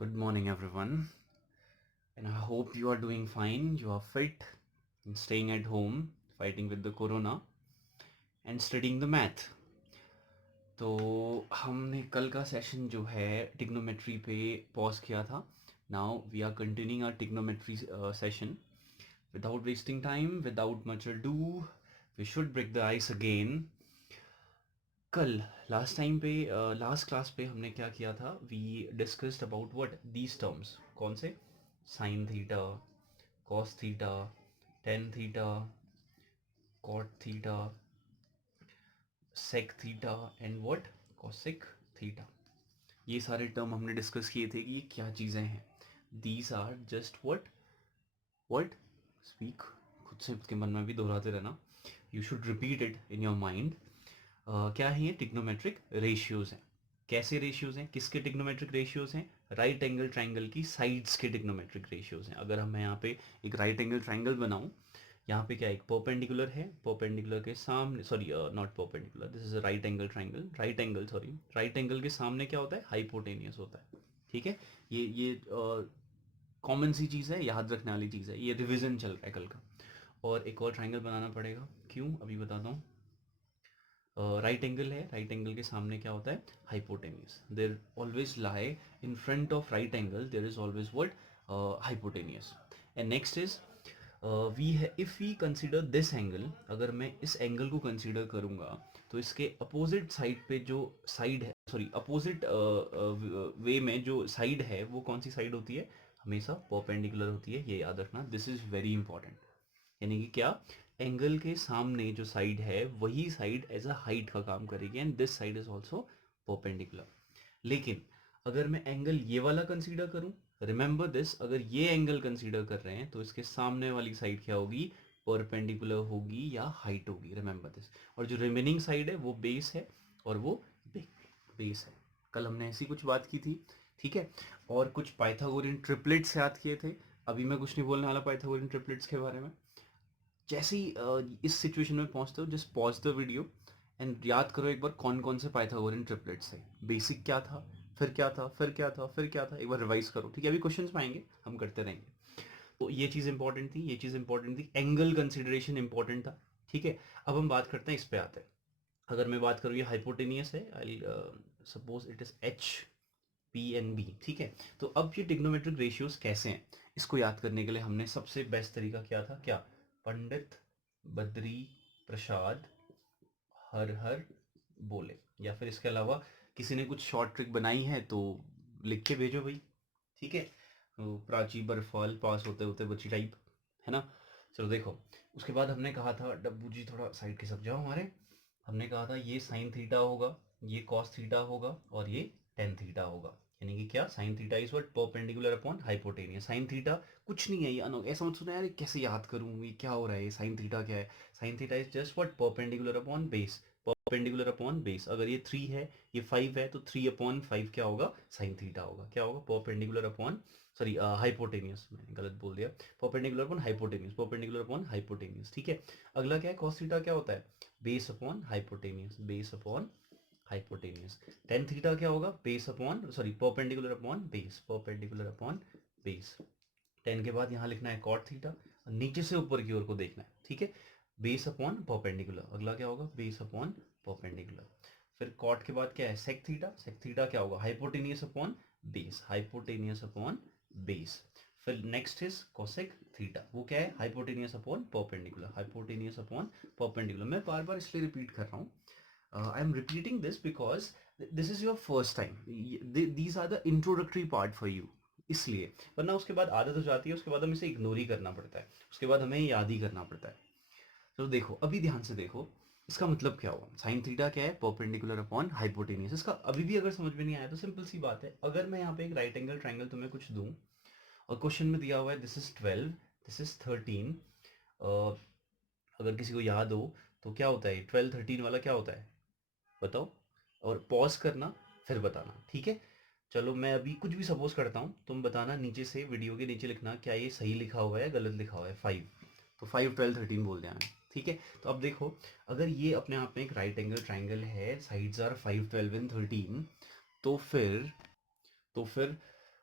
Good morning, everyone, and I hope you are doing fine. You are fit and staying at home, fighting with the corona and studying the math. तो हमने कल का session जो है trigonometry पे pause किया था. Now we are continuing our trigonometry session. Without wasting time, without much ado, we should break the ice again. कल लास्ट टाइम पे लास्ट क्लास पे हमने क्या किया था? We discussed about what these terms. कौन से? Sine theta, cos theta, tan theta, cot theta, sec theta and what cosec theta. ये सारे टर्म हमने डिस्कस किए थे कि ये क्या चीज़ें हैं. These are just what speak. खुद से के मन में भी दोहराते रहना. You should repeat it in your mind. क्या है ये? टिग्नोमेट्रिक रेशियोज हैं. कैसे रेशियोज हैं? किसके टिग्नोमेट्रिक रेशियोज हैं? राइट एंगल ट्राइंगल की साइड्स के टिग्नोमेट्रिक रेशियोज हैं. अगर हम यहाँ पे एक राइट एंगल ट्राइंगल बनाऊं, यहाँ पे क्या एक परपेंडिकुलर है, परपेंडिकुलर के सामने, sorry not perpendicular, this is a right angle triangle, right angle के सामने क्या होता है? हाइपोटेनियस होता है. ठीक है. ये कॉमन सी चीज़ है, याद रखने वाली चीज़ है. ये रिविजन चल रहा है कल का. और एक और ट्राइंगल बनाना पड़ेगा. क्यों? अभी बताता हूँ. राइट एंगल है, राइट एंगल के सामने क्या होता है? Hypotenuse. There always lie in front of right angle, there is always what? Hypotenuse. And next is we है, if we consider this angle, अगर मैं इस एंगल को कंसिडर करूँगा तो इसके अपोजिट साइड पे जो साइड है, सॉरी अपोजिट वे में जो साइड है वो कौन सी साइड होती है? हमेशा परपेंडिकुलर होती है. ये याद रखना. This is very important. यानी कि क्या? एंगल के सामने जो साइड है वही साइड एज अ हाइट का काम करेगी and this side is also perpendicular. लेकिन अगर मैं एंगल ये वाला कंसीडर करूं, रिमेंबर दिस, अगर ये एंगल कंसीडर कर रहे हैं तो इसके सामने वाली साइड क्या होगी? परपेंडिकुलर होगी या हाइट होगी. Remember this. और जो रिमेनिंग साइड है वो बेस है और वो बेस है. कल हमने ऐसी कुछ बात की थी. ठीक है. और कुछ पाइथागोरियन ट्रिपलेट्स याद किए थे. अभी मैं कुछ नहीं बोलने वाला पाइथागोरियन ट्रिपलेट्स के बारे में. जैसे ही इस सिचुएशन में पहुंचते हो, just pause the video and याद करो एक बार कौन कौन से पाइथागोरियन ट्रिपलेट्स थे. बेसिक क्या था, फिर क्या था, फिर क्या था, फिर क्या था, एक बार रिवाइज करो. ठीक है. अभी क्वेश्चंस पाएंगे, हम करते रहेंगे. तो ये चीज़ इंपॉर्टेंट थी, ये चीज़ इंपॉर्टेंट थी. एंगल कंसिडरेशन इंपॉर्टेंट था. ठीक है. अब हम बात करते हैं, इस पे आते हैं. अगर मैं बात करूँ, ये हाइपोटेनियस है, I suppose it is H P N B. ठीक है. तो अब ये टिग्नोमेट्रिक रेशियोज कैसे हैं, इसको याद करने के लिए हमने सबसे बेस्ट तरीका क्या था? क्या? पंडित बद्री प्रसाद हर हर बोले. या फिर इसके अलावा किसी ने कुछ शॉर्ट ट्रिक बनाई है तो लिख के भेजो भाई. ठीक है. प्राची बर्फाल पास होते होते बची टाइप, है ना. चलो देखो. उसके बाद हमने कहा था, डब्बू जी थोड़ा साइड खिसक जाओ हमारे. हमने कहा था ये साइन थीटा होगा, ये कॉस थीटा होगा और ये टेन थीटा होगा. यानी कि क्या? Sine theta is what? Perpendicular upon hypotenuse. Sine theta कुछ नहीं है ये अनो, ऐसा मत सुना यार कैसे याद करूँ, ये क्या हो रहा है, ये साइन थीटा क्या है? Sine theta is just what? Perpendicular upon base. Perpendicular upon base. अगर ये 3 है, ये 5 है, तो 3/5 क्या होगा? साइन थीटा होगा. क्या होगा? परपेंडिकुलर अपॉन, सॉरी हाइपोटेनियस, मैंने गलत बोल दिया. Perpendicular upon hypotenuse, perpendicular upon hypotenuse. ठीक है. अगला क्या है? कॉस थीटा क्या होता है? Base upon hypotenuse, base upon hypotenuse. Tan theta क्या होगा? Base upon, sorry perpendicular upon base, perpendicular upon base. Ten के बाद यहाँ लिखना है कॉट थीटा, नीचे से ऊपर की ओर को देखना है. ठीक है. Base upon perpendicular. अगला क्या होगा? Base upon perpendicular. फिर कॉट के बाद क्या है? Sec theta. सेक थीटा क्या होगा? Hypotenuse upon base, hypotenuse upon base. फिर नेक्स्ट इज कोसेक थीटा. वो क्या है? Hypotenuse upon perpendicular, hypotenuse upon perpendicular. मैं बार बार इसलिए रिपीट कर रहा हूँ. I am repeating this because this is your first time. These are the introductory part for you. इसलिए, वरना उसके बाद आदत हो जाती है, उसके बाद हमें इसे इग्नोर ही करना पड़ता है, उसके बाद हमें याद ही करना पड़ता है. तो देखो, अभी ध्यान से देखो. इसका मतलब क्या हुआ? साइन थीटा क्या है? Perpendicular upon hypotenuse. इसका अभी भी अगर समझ में नहीं आया तो सिंपल सी बात है. अगर मैं यहाँ पे एक राइट एंगल ट्राइंगल तुम्हें कुछ दूं और क्वेश्चन में दिया हुआ है दिस इज 12, दिस इज 13, अगर किसी को याद हो तो क्या होता है 12 13 वाला? क्या होता है बताओ? और पॉज करना, फिर बताना. ठीक है. चलो मैं अभी कुछ भी सपोज करता हूँ, तुम बताना नीचे से, वीडियो के नीचे लिखना क्या ये सही लिखा हुआ है, गलत लिखा हुआ है. 5, तो 5 12 13 बोल दिया मैंने. ठीक है. तो अब देखो, अगर ये अपने आप में एक राइट एंगल ट्राइंगल है, साइड्स आर 5 12 एंड 13, तो फिर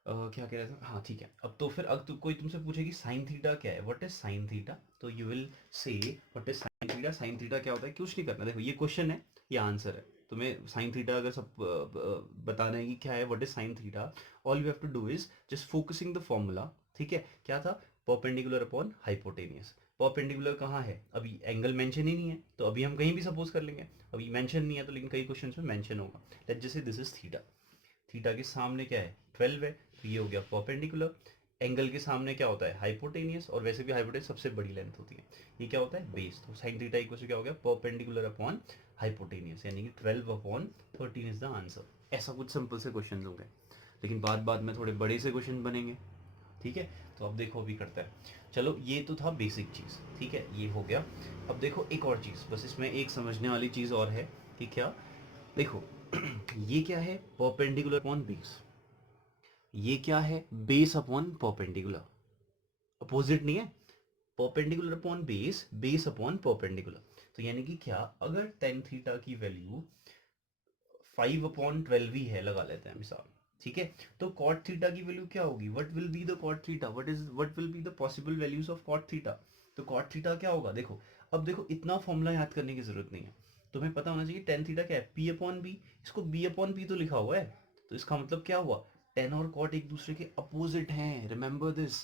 क्या कह रहा था, हाँ ठीक है। अब तो फिर अगर कोई तुमसे पूछेगी साइन थीटा क्या है, व्हाट इज साइन थीटा, तो you will say what is sine theta. Sine theta क्या होता है, कुछ नहीं करना, देखो ये क्वेश्चन है, ये आंसर है। तुम्हें साइन थीटा अगर सब बताना है कि क्या है what is sine theta, all you have to do is just focusing the formula. ठीक है, क्या था, परपेंडिकुलर अपॉन हाइपोटेनियस। परपेंडिकुलर कहाँ है, अभी एंगल मेंशन ही नहीं है, तो अभी हम कहीं भी सपोज कर लेंगे, अभी मेंशन नहीं है तो, लेकिन कई क्वेश्चन में मेंशन होगा। लेट्स जैसे दिस इज थीटा, थीटा के सामने क्या है 12 है, तो ये हो गया परपेंडिकुलर। एंगल के सामने क्या होता है हाइपोटेनियस, और वैसे भी हाइपोटेनियस सबसे बड़ी लेंथ होती है, ये क्या होता है बेस। तो साइन थीटा इक्वल टू क्या हो गया, परपेंडिकुलर अपॉन हाइपोटेनियस, यानी कि 12 अपॉन 13 इज द आंसर। ऐसा कुछ सिंपल से क्वेश्चन होंगे, लेकिन बाद बाद में थोड़े बड़े से क्वेश्चन बनेंगे। ठीक है, तो अब देखो अभी करते हैं। चलो ये तो था बेसिक चीज़, ठीक है, ये हो गया। अब देखो एक और चीज़, बस इसमें एक समझने वाली चीज़ और है कि क्या, देखो ये क्या है, परपेंडिकुलर अपॉन बेस। ये क्या है, बेस अपॉन परपेंडिकुलर, अपोजिट नहीं है। Perpendicular upon base, base upon perpendicular. तो यानी कि क्या, अगर टेन थीटा की वैल्यू 5/12 ही है, लगा लेते हैं मिसाल, ठीक है, तो कॉट थीटा की वैल्यू क्या होगी, what will be the cot theta, what will be the possible values of cot theta. तो कॉट थीटा क्या होगा, देखो अब देखो इतना फॉर्मूला याद करने की जरूरत नहीं है, तुम्हें पता होना चाहिए टेन थीटा क्या है, पी अपॉन बी। इसको बी अपॉन पी तो लिखा हुआ है, तो इसका मतलब क्या हुआ, टेन और कॉट एक दूसरे के अपोजिट हैं, रिमेंबर दिस।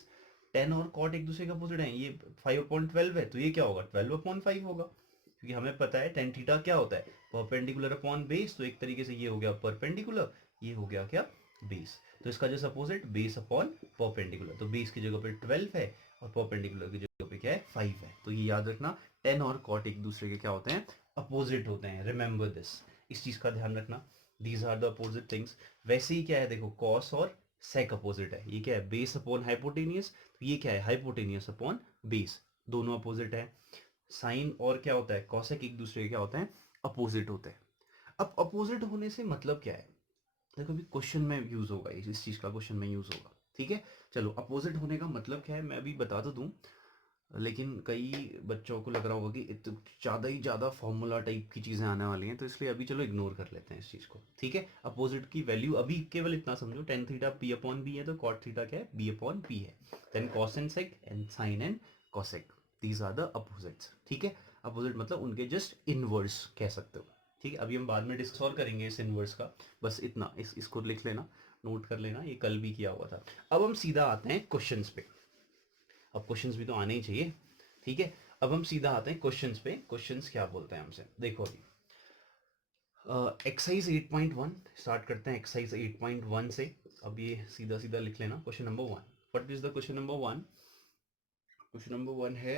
टेन और कॉट एक दूसरे के अपोजिट हैं, ये 5/12 है, तो ये क्या होगा 12/5 होगा, क्योंकि हमें पता है टेन थीटा क्या होता है, परपेंडिकुलर अपॉन बेस। तो एक तरीके से ये हो गया परपेंडिकुलर, ये हो गया क्या बेस। तो इसका जैसे अपोजिट बेस अपॉन परपेंडिकुलर, तो बेस की जगह पे 12 है और परपेंडिकुलर की जगह पे क्या है 5 है। तो ये याद रखना, टेन और कॉट एक दूसरे के क्या होते हैं, अपोजिट होते हैं, रिमेंबर दिस, इस चीज का ध्यान रखना। These are the opposite things. वैसे ही क्या है, देखो कॉस और सेक अपोजिट है, ये क्या है बेस अपॉन हाइपोटेनियस, तो ये क्या है हाइपोटेनियस अपॉन बेस, दोनों अपोजिट है। साइन और क्या होता है कॉसेक एक दूसरे के क्या होते हैं, अपोजिट होते हैं। अब अपोजिट होने से मतलब क्या है, देखो अभी क्वेश्चन में यूज होगा, इस चीज का क्वेश्चन में यूज होगा, ठीक है। चलो अपोजिट होने का मतलब क्या है, मैं अभी बता तो दूं, लेकिन कई बच्चों को लग रहा होगा कि ज़्यादा ही ज़्यादा फॉर्मूला टाइप की चीज़ें आने वाली हैं, तो इसलिए अभी चलो इग्नोर कर लेते हैं इस चीज़ को, ठीक है। अपोजिट की वैल्यू अभी केवल इतना समझो, tan theta P upon B है, तो कॉट थीटा क्या है बी अपॉन पी है। Then cos and sec and sine and cosec, these are the opposites, ठीक है। अपोजिट मतलब उनके जस्ट इनवर्स कह सकते हो, ठीक है। अभी हम बाद में डिस्कस और करेंगे इस इनवर्स का, बस इतना इसको लिख लेना, नोट कर लेना, ये कल भी किया हुआ था। अब हम सीधा आते हैं क्वेश्चंस पे, अब क्वेश्चंस भी तो आने ही चाहिए, ठीक है। अब हम सीधा आते हैं क्वेश्चंस पे, क्वेश्चंस क्या बोलते हैं हमसे, देखो अभी एक्सरसाइज 8.1 स्टार्ट करते हैं, एक्सरसाइज 8.1 से। अब ये सीधा सीधा लिख लेना, question number 1, what is the question number 1। Question number 1 है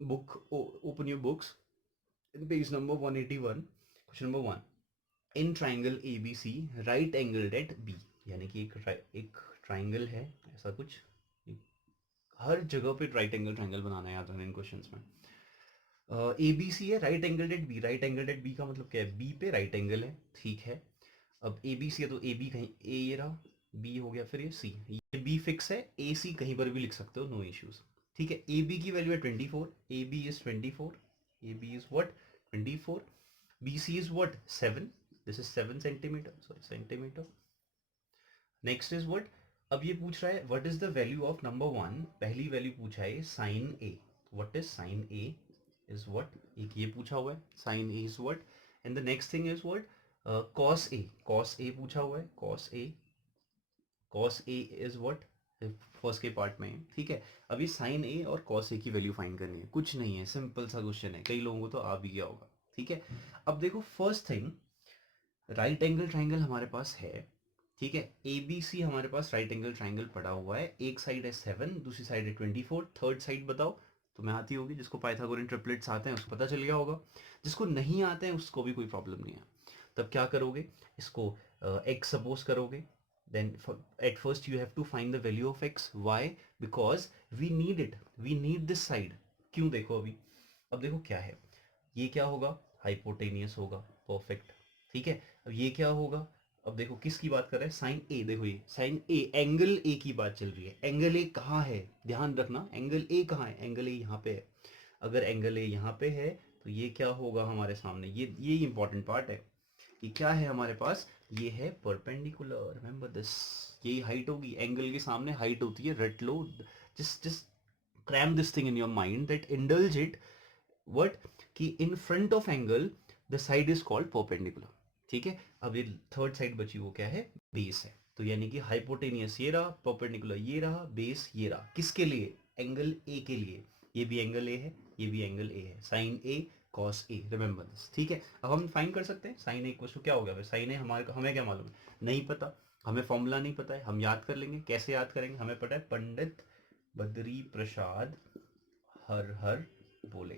book, open your books in page number 181। Question number 1, in triangle A B C right angled at B, यानी कि एक ट्राइंगल है ऐसा कुछ, हर जगह पे राइट एंगल ट्राइंगल बनाना है याद रखना इन क्वेश्चंस में। ए बी सी है, right angle at B, right angle at B का मतलब क्या है, बी पे राइट एंगल है, ठीक है। अब ए बी सी है तो ए बी कहीं, ए ये रहा, बी हो गया, फिर ये सी, ये बी फिक्स है, ए सी कहीं पर भी लिख सकते हो, नो इश्यूज, ठीक है। ए बी की वैल्यू है 24, A B is 24, A B is what 24, B C is what 7, this is 7 centimetre, sorry centimetre. Next is what, अब ये पूछ रहा है what is the value of number 1, पहली वैल्यू पूछा है sine A, what is sine A is what, एक ये पूछा हुआ है sine A is what, and the next thing is what cos A, cos ए पूछा हुआ है, cos A, cos A is what first के पार्ट में, ठीक है। अभी साइन ए और कॉस ए की वैल्यू फाइंड करनी है, कुछ नहीं है, सिंपल सा क्वेश्चन है, कई लोगों को तो आ भी गया होगा, ठीक है। अब देखो first thing, right angle triangle हमारे पास है, ठीक है। ए बी सी हमारे पास राइट एंगल ट्राइंगल पड़ा हुआ है, एक साइड है 7, दूसरी साइड है 24, थर्ड साइड बताओ, तुम्हें आती होगी, जिसको पाइथागोरन ट्रिपलेट्स आते हैं उसको पता चल गया होगा, जिसको नहीं आते हैं उसको भी कोई प्रॉब्लम नहीं है। तब क्या करोगे, इसको एक्स सपोज करोगे, then at first you have to find the value of x, y, because we need it, we need this side. क्यों, देखो अभी, अब देखो क्या है, ये क्या होगा हाइपोटेनियस होगा, परफेक्ट, ठीक है। अब ये क्या होगा, अब देखो किसकी बात कर रहे हैं, साइन ए, देखो ये साइन ए, एंगल ए की बात चल रही है, एंगल ए कहाँ है, ध्यान रखना एंगल ए कहाँ है, एंगल ए यहाँ पे है। अगर एंगल ए यहाँ पे है तो ये क्या होगा हमारे सामने, ये इंपॉर्टेंट पार्ट है, ये क्या है हमारे पास, ये है परपेंडिकुलर, रिमेंबर दिस, यही हाइट होगी, एंगल के सामने हाइट होती है, रट लो, just cram this thing in your mind, that indulge it, what, कि in front of angle the side is called perpendicular, ठीक है। अब ये थर्ड साइड बची, वो क्या है, बेस है। तो यानी कि हाइपोटेनियस ये रहा, परपेंडिकुलर ये रहा, बेस ये रहा, किसके लिए, एंगल ए के लिए। ये भी एंगल ए है, ये भी एंगल ए है, sine A cos A, remember this, ठीक है। अब हम फाइंड कर सकते हैं साइन ए इक्वल टू क्या हो गया, साइन ए हमारे, हमें क्या मालूम है, नहीं पता, हमें फॉर्मूला नहीं पता है, हम याद कर लेंगे। कैसे याद करेंगे, हमें पता है पंडित बद्री प्रसाद हर हर बोले,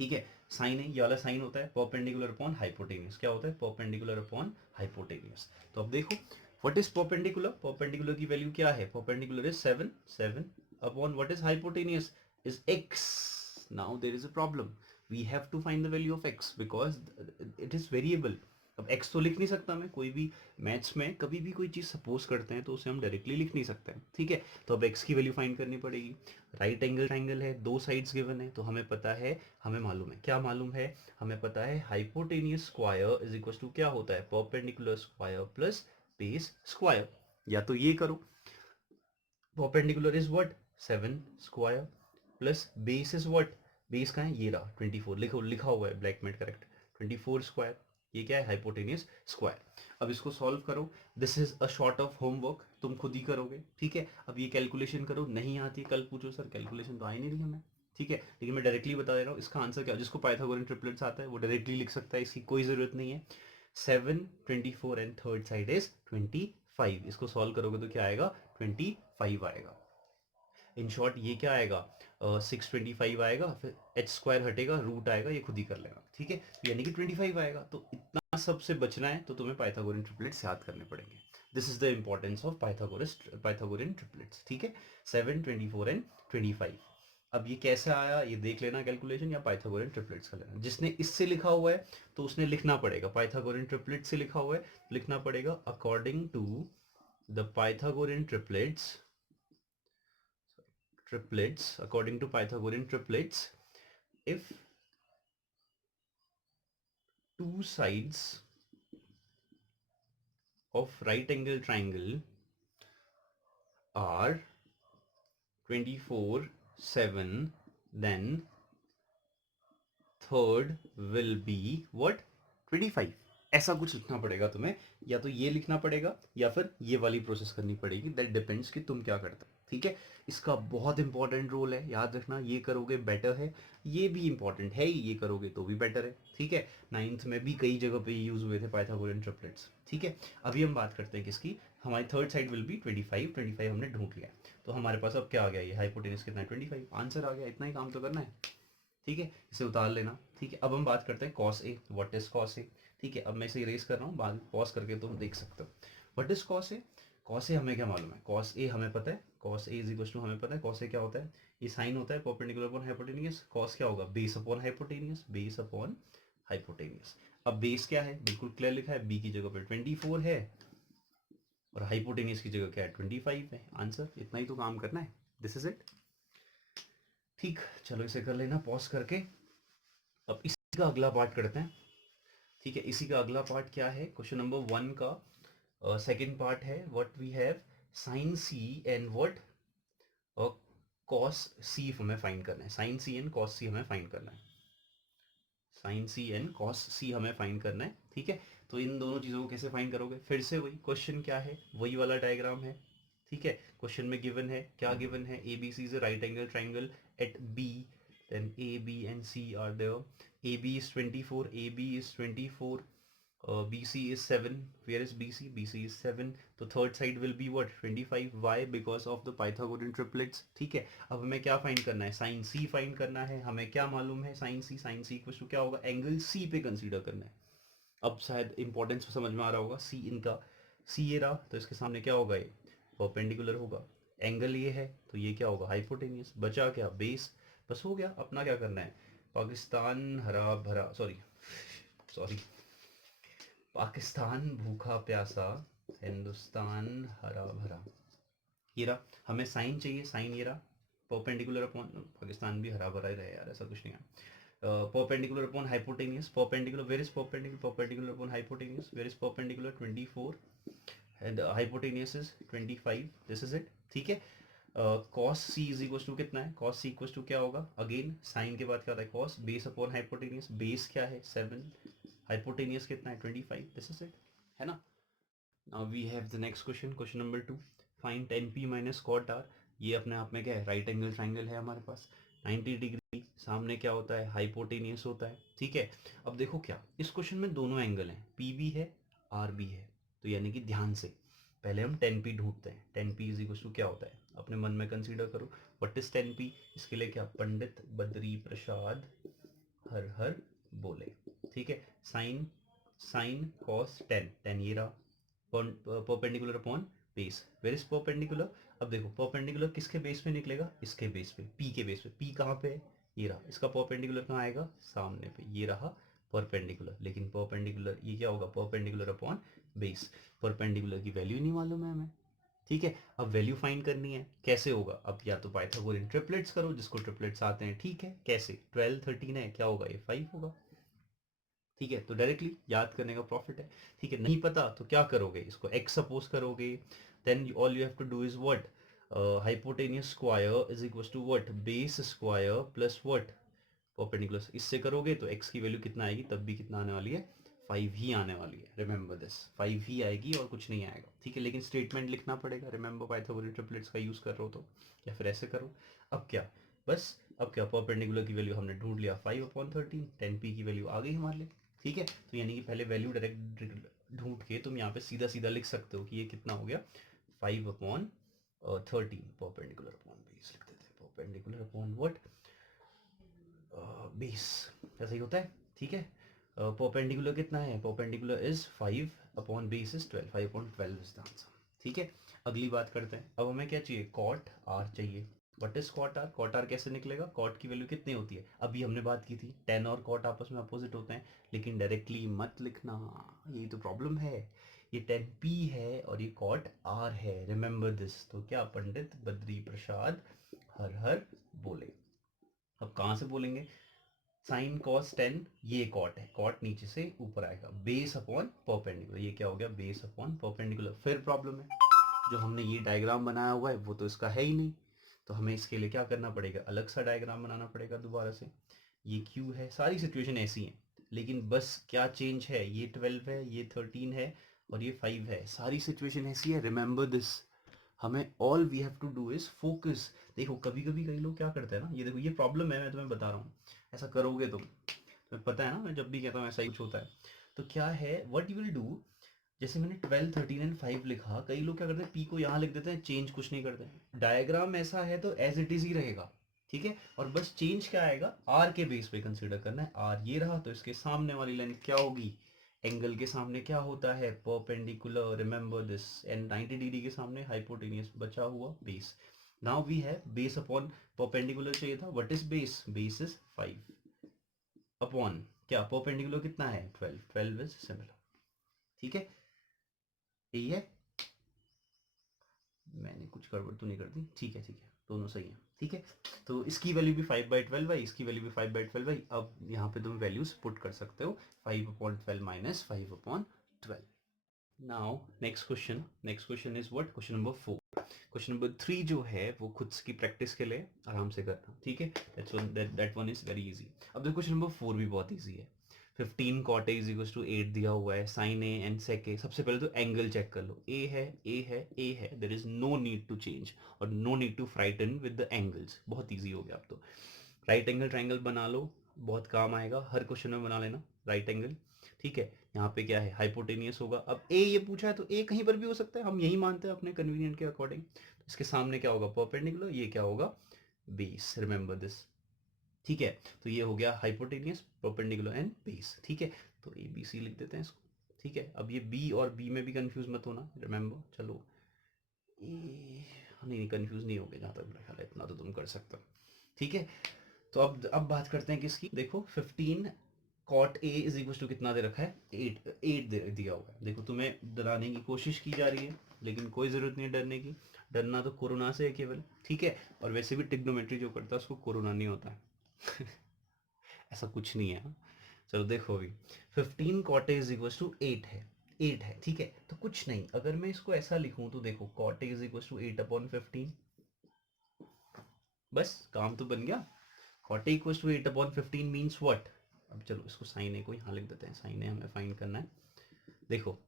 ठीक है। साइन है, ये वाला साइन होता है परपेंडिकुलर अपॉन हाइपोटेनियस, क्या होता है, परपेंडिकुलर अपॉन हाइपोटेनियस। तो अब देखो व्हाट इज परपेंडिकुलर, परपेंडिकुलर की वैल्यू क्या है, perpendicular is 7, 7 upon what is hypotenuse is x। Now there is a problem, we have to find the value of x because it is variable. अब x तो लिख नहीं सकता मैं, कोई भी मैथ्स में कभी भी कोई चीज़ सपोज करते हैं तो उसे हम डायरेक्टली लिख नहीं सकते हैं, ठीक है। तो अब x की वैल्यू फाइंड करनी पड़ेगी। राइट एंगल ट्राइंगल है, दो साइड्स गिवन है, तो हमें पता है, हमें मालूम है, क्या मालूम है, हमें पता है hypotenuse square is equal to क्या होता है, perpendicular square plus base square. या तो ये करो, perpendicular is what, 7 square plus base is what, base का है ये रहा 24, लिखो, लिखा हुआ है ब्लैक में करेक्ट, 24 स्क्वायर, ये क्या है, हाइपोटेनियस स्क्वायर। अब इसको सॉल्व करो, this is a short of homework, तुम खुद ही करोगे, ठीक है। अब ये कैलकुलेशन करो, नहीं आती कल पूछो सर कैलकुलेशन तो आई नहीं रही हमें, ठीक है, लेकिन मैं डायरेक्टली बता दे रहा हूँ इसका आंसर क्या, जिसको पाइथागोरन ट्रिपलेट्स आता है वो डायरेक्टली लिख सकता है, इसकी कोई जरूरत नहीं है। 7, 24 एंड थर्ड साइड इज 25, इसको सॉल्व करोगे तो क्या आएगा, 25 आएगा। इन शॉर्ट ये क्या आएगा, 625 आएगा, फिर एच स्क्वायर हटेगा, रूट आएगा, ये खुद ही कर लेना, ठीक है। यानी कि 25 आएगा। तो इतना सबसे बचना है तो तुम्हें पाइथागोरन ट्रिपलेट्स याद करने पड़ेंगे। This is the importance of Pythagorean triplets, ठीक है। 7, 24 एंड 25। अब ये कैसे आया ये देख लेना, कैलकुलेशन या पाइथागोरन ट्रिपलेट्स का लेना। जिसने इससे लिखा हुआ है तो उसने लिखना पड़ेगा, पाइथागोरन ट्रिपलेट से लिखा हुआ है, लिखना पड़ेगा according to the Pythagorean triplets, according to Pythagorean triplets, if two sides of right angle triangle are 24, 7, then third will be what, 25। ऐसा कुछ लिखना पड़ेगा तुम्हें, या तो ये लिखना पड़ेगा या फिर ये वाली प्रोसेस करनी पड़ेगी, दैट डिपेंड्स कि तुम क्या करते हो, ठीक है। इसका बहुत इंपॉर्टेंट रोल है, याद रखना, ये करोगे बेटर है, ये भी इंपॉर्टेंट है, ये करोगे तो भी बेटर है, ठीक है। नाइन्थ में भी कई जगह पे यूज हुए थे पाइथागोरन ट्रिपलेट्स, ठीक है। अभी हम बात करते हैं किसकी, हमारी थर्ड साइड विल बी 25, 25 हमने ढूंढ लिया, तो हमारे पास अब क्या आ गया, ये हाइपोटेनस कितना है, 25, आंसर आ गया, इतना ही काम तो करना है, ठीक है। इसे उतार लेना, ठीक है। अब हम बात करते हैं cos A, what is cos A, ठीक है। अब मैं इसे इरेज कर रहा हूँ, बाद पॉज करके तुम देख सकते हो। What is cos A, cos A हमें क्या मालूम है, कॉस ए हमें पता है, cos A is equal to, हमें पता है कॉस ए क्या होता है, ये साइन होता है परपेंडिकुलर अपॉन हाइपोटेनियस, कॉस क्या होगा, base upon hypotenuse, base upon hypotenuse. अब बेस क्या है, बिल्कुल क्लियर लिखा है, बी की जगह पे 24 है और हाइपोटेनियस की जगह क्या है, 25 है, आंसर, इतना ही तो काम करना है, दिस इज इट, ठीक। चलो इसे कर लेना पॉज करके। अब इसी का अगला पार्ट करते हैं, ठीक है। इसी का अगला पार्ट क्या है, क्वेश्चन नंबर 1 का सेकंड पार्ट है, what we have sine C and what cos C हमें फाइंड करना है, sine C and cos C हमें फाइंड करना है, sine C and cos C हमें फाइंड करना है, ठीक है। तो इन दोनों चीज़ों को कैसे फाइंड करोगे, फिर से वही क्वेश्चन क्या है, वही वाला डायग्राम है, ठीक है। क्वेश्चन में गिवन है, क्या गिवन है, A B C is a right angle triangle at B, then A, B and C are there. AB is 24, AB is 24, BC is 7. Where is BC? BC is 7. तो third side will be what? 25. Why? Because of the Pythagorean triplets. ठीक है। अब हमें क्या find करना है, sine C find करना है, हमें क्या मालूम है, sine C, sine C equal to क्या होगा, एंगल C पे कंसीडर करना है। अब शायद इंपॉर्टेंस समझ में आ रहा होगा, C इनका, C ये रहा तो इसके सामने क्या होगा, ये परपेंडिकुलर होगा, एंगल ये है तो ये क्या होगा, हाइपोटेनियस, बचा क्या, बेस, बस हो गया। अपना क्या करना है, पाकिस्तान हरा भरा, सॉरी सॉरी, पाकिस्तान भूखा प्यासा, हिंदुस्तान हरा भरा, ये रहा। हमें साइन चाहिए, साइन ये रहा, परपेंडिकुलर अपॉन, पाकिस्तान भी हरा भरा ही रहे यार, ऐसा कुछ नहीं है। perpendicular upon hypotenuse, perpendicular, where is perpendicular, perpendicular upon hypotenuse, where is perpendicular, 24, and hypotenuse is 25, this is it, ठीक है. cos c is equal to कितना है, cos c इक्वल टू क्या होगा, अगेन साइन के बाद क्या होता है cos, base upon hypotenuse, base क्या है 7, हाइपोटेनियस कितना है 25, दिस इज इट, है ना. Now we have the next question, question number 2, find tan p minus cot r. ये अपने आप में क्या है, राइट एंगल ट्राइंगल है हमारे पास, 90 डिग्री, सामने क्या होता है, हाइपोटेनियस होता है, ठीक है. अब देखो क्या, इस क्वेश्चन में दोनों एंगल हैं, पी भी है आर भी है, तो यानी कि ध्यान से पहले हम tan p ढूंढते हैं. tan p is equal to क्या होता है, अपने मन में कंसीडर करो, व्हाट इज tan p. इसके लिए क्या, पंडित बद्री प्रसाद हर हर बोले, ठीक है. Sine, sine cos tan, tan ये रहा, perpendicular upon base, where is perpendicular. अब देखो परपेंडिकुलर किसके बेस पे निकलेगा, इसके बेस पे, पी के बेस पे, पी कहाँ पे है, ये रहा, इसका परपेंडिकुलर कहाँ आएगा, सामने पे, ये रहा परपेंडिकुलर. लेकिन परपेंडिकुलर ये क्या होगा, परपेंडिकुलर अपॉन बेस. परपेंडिकुलर की वैल्यू नहीं मालूम है हमें, ठीक है. अब वैल्यू फाइंड करनी है, कैसे होगा, अब या तो पाइथागोरियन ट्रिपलेट्स करो, जिसको ट्रिपलेट्स आते हैं, ठीक है. कैसे, 12 13 है, क्या होगा ये 5 होगा, ठीक है. तो डायरेक्टली याद करने का प्रॉफिट है, ठीक है. नहीं पता तो क्या करोगे, इसको x सपोज करोगे, then all you have to do is what, hypotenuse square is equal to what, base square plus what, perpendicular. इससे करोगे तो x की वैल्यू कितना आएगी, तब भी कितना आने वाली है, 5 ही आने वाली है. रिमेंबर दिस, 5 ही आएगी और कुछ नहीं आएगा, ठीक है. लेकिन स्टेटमेंट लिखना पड़ेगा, रिमेंबर पाइथागोरियन ट्रिपलेट्स का यूज कर रहे हो तो, या फिर ऐसे करो. अब क्या, बस अब क्या, परपेंडिकुलर की वैल्यू हमने ढूंढ लिया 5/13, 10p की वैल्यू आ गई हमारे लिए, ठीक है. तो यानी कि पहले वैल्यू डायरेक्ट ढूंढ के तुम यहाँ पे सीधा सीधा लिख सकते हो कि ये कितना हो गया, 5/13, परपेंडिकुलर अपॉन बेस लिख देते हैं, परपेंडिकुलर अपॉन व्हाट, बेस, ऐसा ही होता है, ठीक है. परपेंडिकुलर कितना है, perpendicular is 5 base is 12, 5/12 is the answer, ठीक है. अगली बात करते हैं, अब हमें क्या चाहिए, कॉट आर चाहिए. What is cot R, cot R कैसे निकलेगा, कॉट की वैल्यू कितनी होती है, अभी हमने बात की थी, टेन और कॉट आपस में अपोजिट होते हैं, लेकिन डायरेक्टली मत लिखना, यही तो प्रॉब्लम है. ये टेन पी है और ये कॉट आर है, रिमेंबर दिस. तो क्या, पंडित बद्री प्रसाद हर हर बोले. अब कहाँ से बोलेंगे, साइन कॉस 10, ये कॉट है, कॉट नीचे से ऊपर आएगा, बेस अपॉन परपेंडिकुलर, ये क्या हो गया, बेस अपॉन परपेंडिकुलर. फिर प्रॉब्लम है, जो हमने ये डायग्राम बनाया हुआ है वो तो इसका है ही नहीं, तो हमें इसके लिए क्या करना पड़ेगा, अलग सा डायग्राम बनाना पड़ेगा दोबारा से. ये क्यू है, सारी सिचुएशन ऐसी है, लेकिन बस क्या चेंज है, ये 12 है, ये 13 है और ये 5 है, सारी सिचुएशन ऐसी है. रिमेंबर दिस, हमें all we have to do is focus. देखो कभी कभी कई लोग क्या करते हैं ना, ये देखो ये प्रॉब्लम है, मैं तुम्हें बता रहा हूँ, ऐसा करोगे तुम, तुम्हें पता है ना, मैं जब भी कहता हूँ ऐसा ही कुछ होता है. तो क्या है, व्हाट यू विल डू, जैसे मैंने 12 13 एंड 5 लिखा, कई लोग क्या करते हैं, पी को यहाँ लिख देते हैं, चेंज कुछ नहीं करते हैं. डायग्राम ऐसा है तो एज इट इज ही रहेगा, ठीक है. और बस चेंज क्या आएगा, आर के बेस पे कंसीडर करना है. आर ये रहा, तो इसके सामने वाली लेंथ क्या होगी, एंगल के सामने क्या होता है, perpendicular, remember this. And 90 degree के सामने हाइपोटेनियस, बचा हुआ base. Now we have base upon perpendicular चाहिए था, what is base, base is 5 upon क्या, परपेंडिकुलर कितना है 12, 12 इज सिमिलर, ठीक है. यही है, मैंने कुछ गड़बड़ तो नहीं कर दी, ठीक है ठीक है, दोनों सही हैं, ठीक है. तो इसकी वैल्यू भी 5/12 है, इसकी वैल्यू भी 5/12 है. अब यहाँ पे तुम वैल्यूज पुट कर सकते हो, 5/12 minus 5/12. Now next question is what, question number 4. Question number 3 जो है वो खुद की प्रैक्टिस के लिए आराम से करना, ठीक है. That one is very easy. अब देखो क्वेश्चन नंबर 4 भी बहुत इजी है. 15 cot a is equal to 8 दिया हुआ है, साइन ए एंड सेक ए. सबसे पहले तो एंगल चेक कर लो, ए है ए है ए है, there is no need to change और no need to frighten with the angles. बहुत इजी हो गया अब तो. राइट एंगल ट्राइंगल बना लो, बहुत काम आएगा, हर क्वेश्चन में बना लेना राइट एंगल, ठीक है. यहाँ पे क्या है, हाइपोटेनियस होगा. अब ए ये पूछा है तो ए कहीं पर भी हो सकता है, हम यही मानते हैं अपने कन्वीनियंट के अकॉर्डिंग. तो इसके सामने क्या होगा, परपेंडिकुलर, ये क्या होगा, बेस. रिमेंबर दिस, ठीक है. तो ये हो गया हाइपोटेनियस, परपेंडिकुलर एंड बेस, ठीक है. तो ए बी सी लिख देते हैं इसको, ठीक है. अब ये बी और बी में भी कंफ्यूज मत होना, रिमेंबर. चलो ए, नहीं कंफ्यूज नहीं हो गया, जहाँ तक मेरा ख्याल है इतना तो तुम कर सकते हो, ठीक है. तो अब बात करते हैं किसकी, देखो 15 cot A is equal to कितना दे रखा है, 8 8 दिया हुआ है. देखो तुम्हें डराने की कोशिश की जा रही है, लेकिन कोई ज़रूरत नहीं है डरने की. डरना तो कोरोना से है केवल, ठीक है. और वैसे भी टिग्नोमेट्री जो करता है उसको कोरोना नहीं होता है. ऐसा कुछ नहीं है हाँ। चलो देखो अभी 15 cot A is equal to 8 है, 8 है ठीक है, तो कुछ नहीं, अगर मैं इसको ऐसा लिखूं तो देखो cot A is equal to 8/15, बस काम तो बन गया। Cot A equal to 8/15 means what, अब चलो इसको साइन ए को यहाँ लिख देते हैं, साइन ए हमें फाइंड करना है। देखो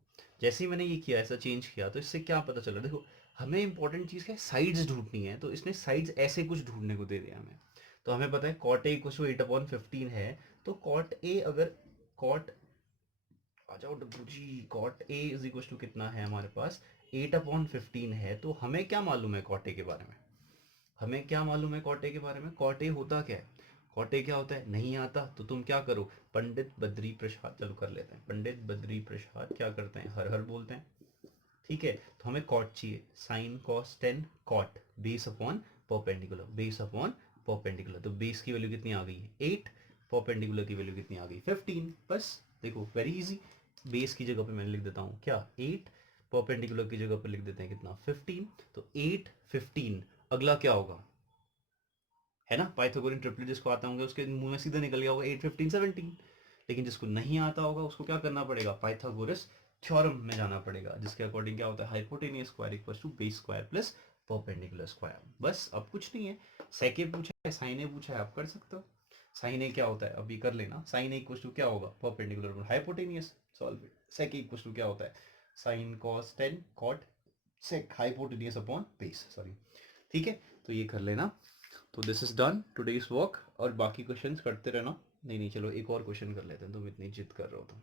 जैसे ही मैंने ये किया, ऐसा चेंज किया, तो इससे क्या पता चला, देखो हमें इंपॉर्टेंट चीज़ क्या है, साइड्स ढूंढनी है, तो इसने साइड्स ऐसे कुछ ढूंढने को दे दिया हमें। तो हमें पता है कॉट ए इक्वल टू 8/15 है, तो कॉट ए अगर कॉट, आ जाओ Dabbu ji, cot A is equal to कितना है हमारे पास, 8/15 है, तो हमें क्या मालूम है कॉट ए के बारे में, हमें क्या मालूम है कॉट ए के बारे में, कॉट ए होता क्या है, कॉट ए क्या होता है, नहीं आता तो तुम क्या करो, पंडित बद्री प्रसाद, चलो कर लेते हैं, पंडित बद्री प्रसाद क्या करते हैं, हर हर बोलते हैं, ठीक है। तो हमें कॉट चाहिए, sine cos 10 cot base upon perpendicular, base upon perpendicular, तो बेस की वैल्यू कितनी आ गई है 8, परपेंडिकुलर की वैल्यू कितनी आ गई 15, बस देखो वेरी इजी, बेस की जगह पे मैंने लिख देता हूँ क्या 8, परपेंडिकुलर की जगह पे लिख देते हैं कितना 15, तो 8 15, अगला क्या होगा, है ना, पाइथागोरन ट्रिपलेट जिसको आता होगा उसके मुंह में सीधा निकल गया होगा 8 15 17, लेकिन जिसको नहीं आता होगा उसको क्या करना पड़ेगा, पाइथागोरस थ्योरम में जाना पड़ेगा, जिसके अकॉर्डिंग क्या होता है, hypotenuse square equals to base square plus perpendicular square, बस अब कुछ नहीं है। सेके पूछा है, साइन ए पूछा है, आप कर सकते हो। साइन ए क्या होता है अभी कर लेना, साइन ए इक्वल्स टू क्या होगा, perpendicular hypotenuse, solve it. Sec A equals to क्या होता है, sine cos 10 cot sec hypotenuse upon base, sorry, ठीक है, तो ये कर लेना। तो this is done today's work, और बाकी क्वेश्चंस करते रहना। नहीं नहीं चलो एक और क्वेश्चन कर लेते हैं, तुम इतनी जिद कर रहे हो तो।